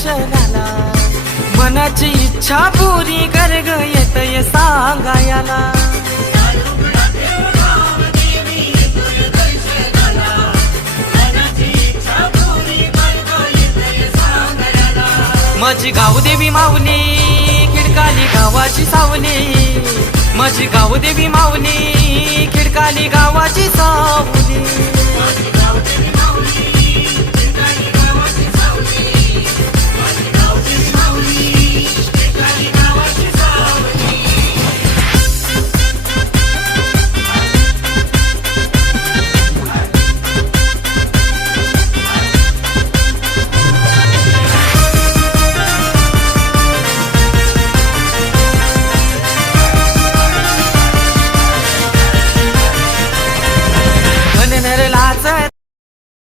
दर्शनाला, मनाची इच्छा पुरी कर ग येतय सांगायला। माझी गावदेवी माऊली खिडकाली गावाची सावली, माझी गावदेवी माऊली खिडकाली गावाची सावली।